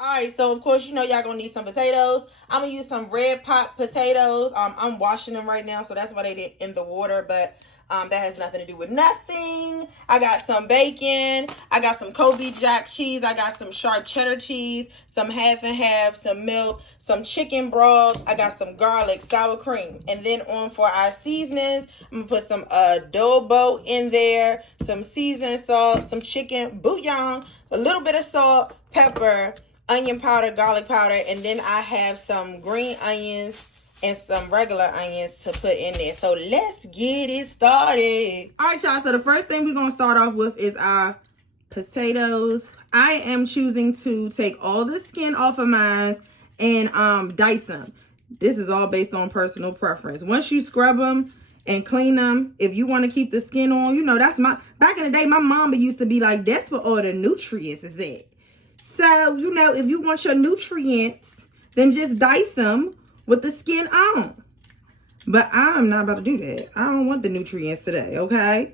All right, so of course, you know y'all gonna need some potatoes. I'm gonna use some red pot potatoes. I'm washing them right now, so that's why they did in the water, but that has nothing to do with nothing. I got some bacon. I got some Kobe Jack cheese. I got some sharp cheddar cheese, some half and half, some milk, some chicken broth. I got some garlic, sour cream. And then on for our seasonings, I'm gonna put some adobo in there, some seasoned salt, some chicken bouillon, a little bit of salt, pepper, onion powder, garlic powder, and then I have some green onions and some regular onions to put in there. So let's get it started. All right, y'all. So the first thing we're going to start off with is our potatoes. I am choosing to take all the skin off of mine and dice them. This is all based on personal preference. Once you scrub them and clean them, if you want to keep the skin on, you know, that's back in the day, my mama used to be like, that's what all the nutrients is at. So, you know, if you want your nutrients, then just dice them with the skin on. But I'm not about to do that. I don't want the nutrients today, okay?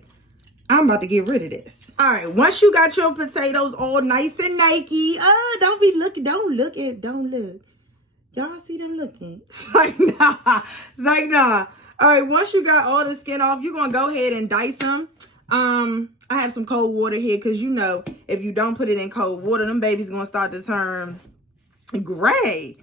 I'm about to get rid of this. All right, once you got your potatoes all nice and naked, don't be looking, don't look. Y'all see them looking? It's like, nah. It's like, nah. All right, once you got all the skin off, you're going to go ahead and dice them. I have some cold water here because, you know, if you don't put it in cold water, them babies going to start to turn gray.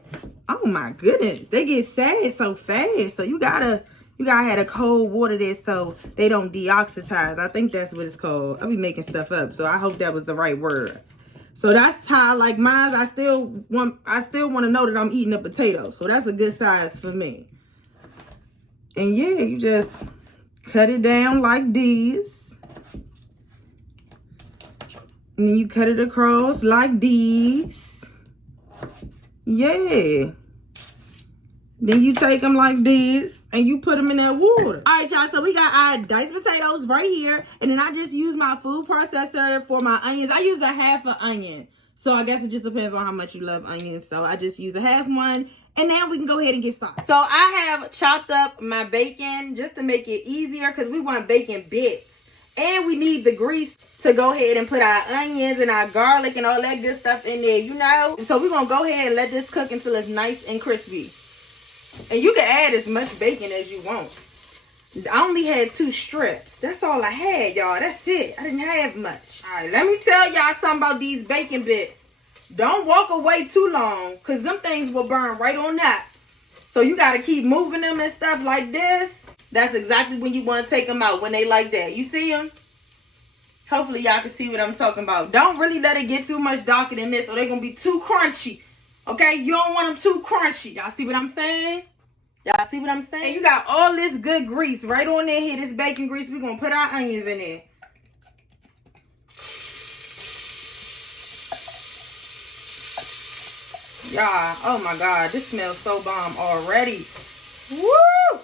Oh, my goodness. They get sad so fast. So you gotta have a cold water there so they don't deoxidize. I think that's what it's called. I'll be making stuff up, so I hope that was the right word. So that's how I like mine. I still want to know that I'm eating a potato. So that's a good size for me. And yeah, you just cut it down like this. And then you cut it across like this. Yeah. Then you take them like this and you put them in that water. All right, y'all. So we got our diced potatoes right here. And then I just use my food processor for my onions. I use a half an onion. So I guess it just depends on how much you love onions. So I just use a half one. And now we can go ahead and get started. So I have chopped up my bacon just to make it easier because we want bacon bits. And we need the grease to go ahead and put our onions and our garlic and all that good stuff in there, you know. So we're going to go ahead and let this cook until it's nice and crispy. And you can add as much bacon as you want. I only had 2 strips. That's all I had, y'all. That's it. I didn't have much. All right, let me tell y'all something about these bacon bits. Don't walk away too long because them things will burn right on that. So you got to keep moving them and stuff like this. That's exactly when you want to take them out, when they like that. You see them? Hopefully y'all can see what I'm talking about. Don't really let it get too much darker than this or they're going to be too crunchy. Okay? You don't want them too crunchy. Y'all see what I'm saying? Y'all see what I'm saying? And you got all this good grease right on there here. This bacon grease. We're going to put our onions in there. Y'all, oh my God. This smells so bomb already. Woo!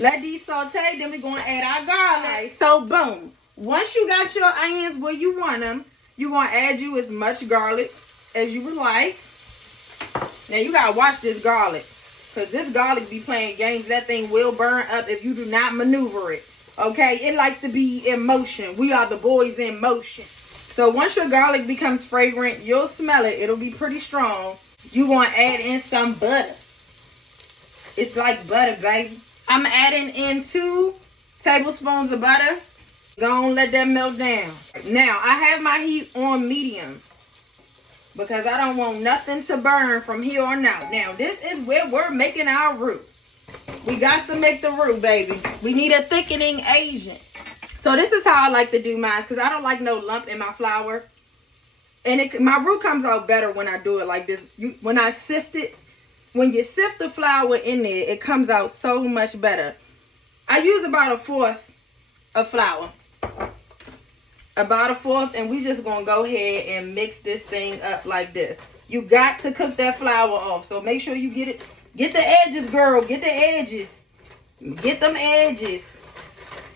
Let these saute. Then we're going to add our garlic. Right, so boom. Once you got your onions where you want them, you're going to add you as much garlic as you would like. Now, you got to watch this garlic. Because this garlic be playing games. That thing will burn up if you do not maneuver it. Okay? It likes to be in motion. We are the boys in motion. So, once your garlic becomes fragrant, you'll smell it. It'll be pretty strong. You're going to add in some butter. It's like butter, baby. I'm adding in 2 tablespoons of butter. Go on, let that melt down. Now, I have my heat on medium because I don't want nothing to burn from here on out. Now, this is where we're making our roux. We got to make the roux, baby. We need a thickening agent. So, this is how I like to do mine because I don't like no lump in my flour. And my roux comes out better when I do it like this. When I sift it, when you sift the flour in there, it comes out so much better. I use about 1/4 of flour. About 1/4, and we just gonna go ahead and mix this thing up like this. You got to cook that flour off. So make sure you get it. Get the edges, girl. Get the edges. Get them edges.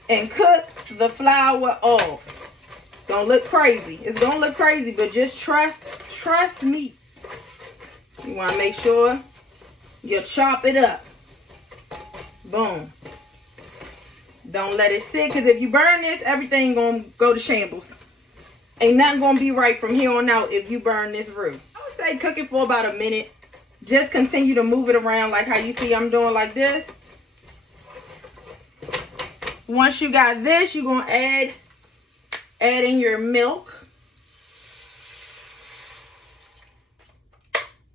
And cook the flour off. It's gonna look crazy. It's gonna look crazy, but just trust me. You wanna make sure you chop it up. Boom. Don't let it sit, because if you burn this, everything gonna go to shambles. Ain't nothing gonna be right from here on out if you burn this roux. I would say cook it for about a minute. Just continue to move it around like how you see I'm doing like this. Once you got this, you're going to add in your milk.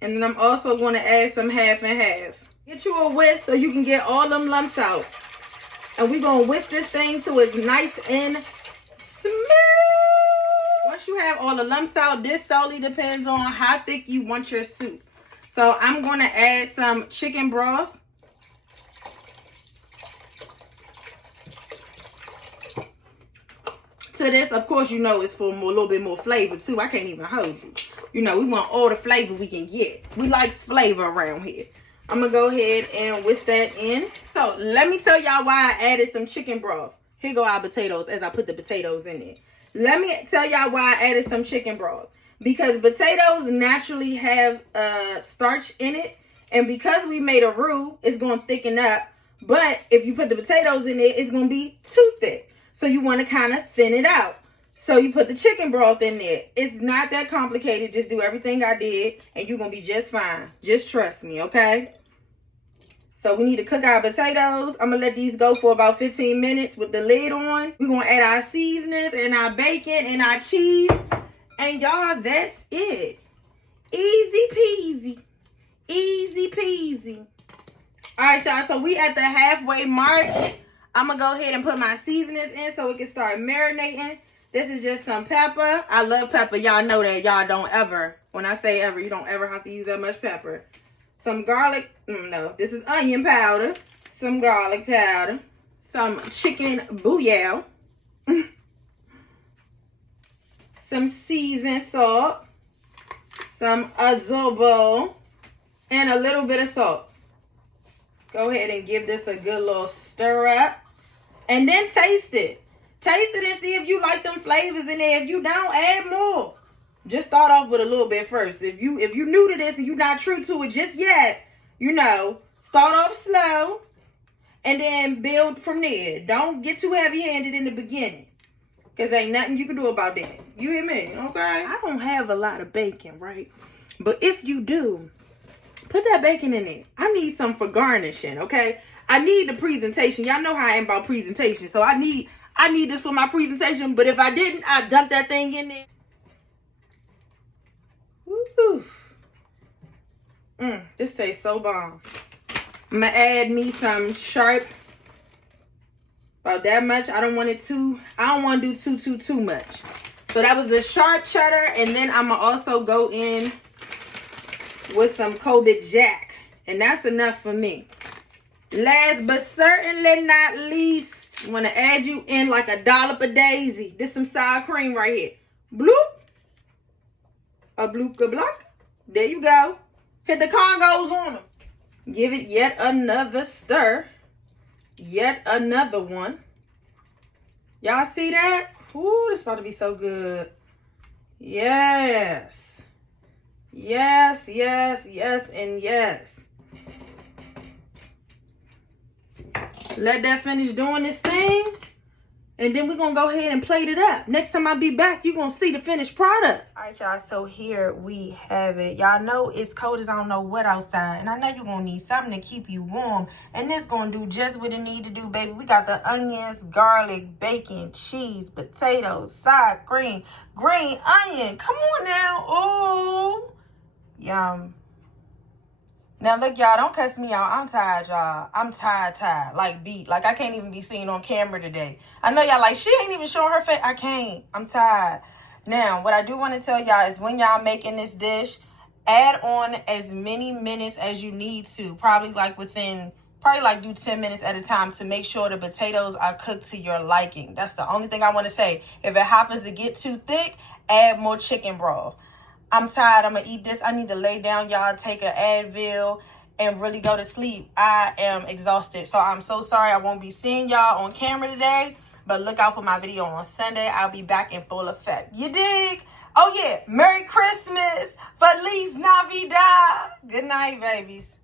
And then I'm also going to add some half and half. Get you a whisk so you can get all them lumps out. And we're going to whisk this thing till it's nice and smooth. Once you have all the lumps out, this solely depends on how thick you want your soup. So I'm going to add some chicken broth. To this, of course, you know it's for a little bit more flavor too. I can't even hold you. You know, we want all the flavor we can get. We like flavor around here. I'm going to go ahead and whisk that in. So let me tell y'all why I added some chicken broth. Here go our potatoes as I put the potatoes in it. Let me tell y'all why I added some chicken broth. Because potatoes naturally have starch in it. And because we made a roux, it's going to thicken up. But if you put the potatoes in it, it's going to be too thick. So you want to kind of thin it out. So you put the chicken broth in there. It's not that complicated. Just do everything I did and you're going to be just fine. Just trust me, okay? So we need to cook our potatoes. I'm going to let these go for about 15 minutes with the lid on. We're going to add our seasonings and our bacon and our cheese. And y'all, that's it. Easy peasy. Easy peasy. All right, y'all. So we at the halfway mark. I'm going to go ahead and put my seasonings in so it can start marinating. This is just some pepper. I love pepper. Y'all know that. Y'all don't ever, when I say ever, you don't ever have to use that much pepper. Some garlic. No, this is onion powder. Some garlic powder. Some chicken bouillon. Some seasoned salt. Some adobo. And a little bit of salt. Go ahead and give this a good little stir up. And then taste it. Taste it and see if you like them flavors in there. If you don't, add more. Just start off with a little bit first. If you new to this and you're not true to it just yet, you know, start off slow and then build from there. Don't get too heavy-handed in the beginning. Because ain't nothing you can do about that. You hear me? Okay? I don't have a lot of bacon, right? But if you do, put that bacon in there. I need some for garnishing, okay? I need the presentation. Y'all know how I am about presentation. So I need this for my presentation. But if I didn't, I'd dump that thing in there. Woo. This tastes so bomb. I'm going to add me some sharp. About that much. I don't want to do too much. So that was the sharp cheddar. And then I'm going to also go in with some Colbert Jack. And that's enough for me. Last but certainly not least, I'm going to add you in like a dollop of daisy. This some sour cream right here. Bloop. A bloop block. There you go. Hit the congos on them. Give it yet another stir. Yet another one. Y'all see that? Ooh, this about to be so good. Yes. Yes, yes, yes, and yes. Let that finish doing this thing. And then we're going to go ahead and plate it up. Next time I be back, you're going to see the finished product. All right, y'all. So here we have it. Y'all know it's cold as I don't know what outside. And I know you're going to need something to keep you warm. And this going to do just what it need to do, baby. We got the onions, garlic, bacon, cheese, potatoes, sour cream, green onion. Come on now. Oh, yum. Now, look, y'all, don't cuss me out. I'm tired, y'all. I'm tired. Like, beat. Like, I can't even be seen on camera today. I know y'all like, she ain't even showing her face. I can't. I'm tired. Now, what I do want to tell y'all is when y'all making this dish, add on as many minutes as you need to. Probably do 10 minutes at a time to make sure the potatoes are cooked to your liking. That's the only thing I want to say. If it happens to get too thick, add more chicken broth. I'm tired. I'm going to eat this. I need to lay down, y'all, take an Advil, and really go to sleep. I am exhausted. So I'm so sorry I won't be seeing y'all on camera today. But look out for my video on Sunday. I'll be back in full effect. You dig? Oh, yeah. Merry Christmas. Feliz Navidad. Good night, babies.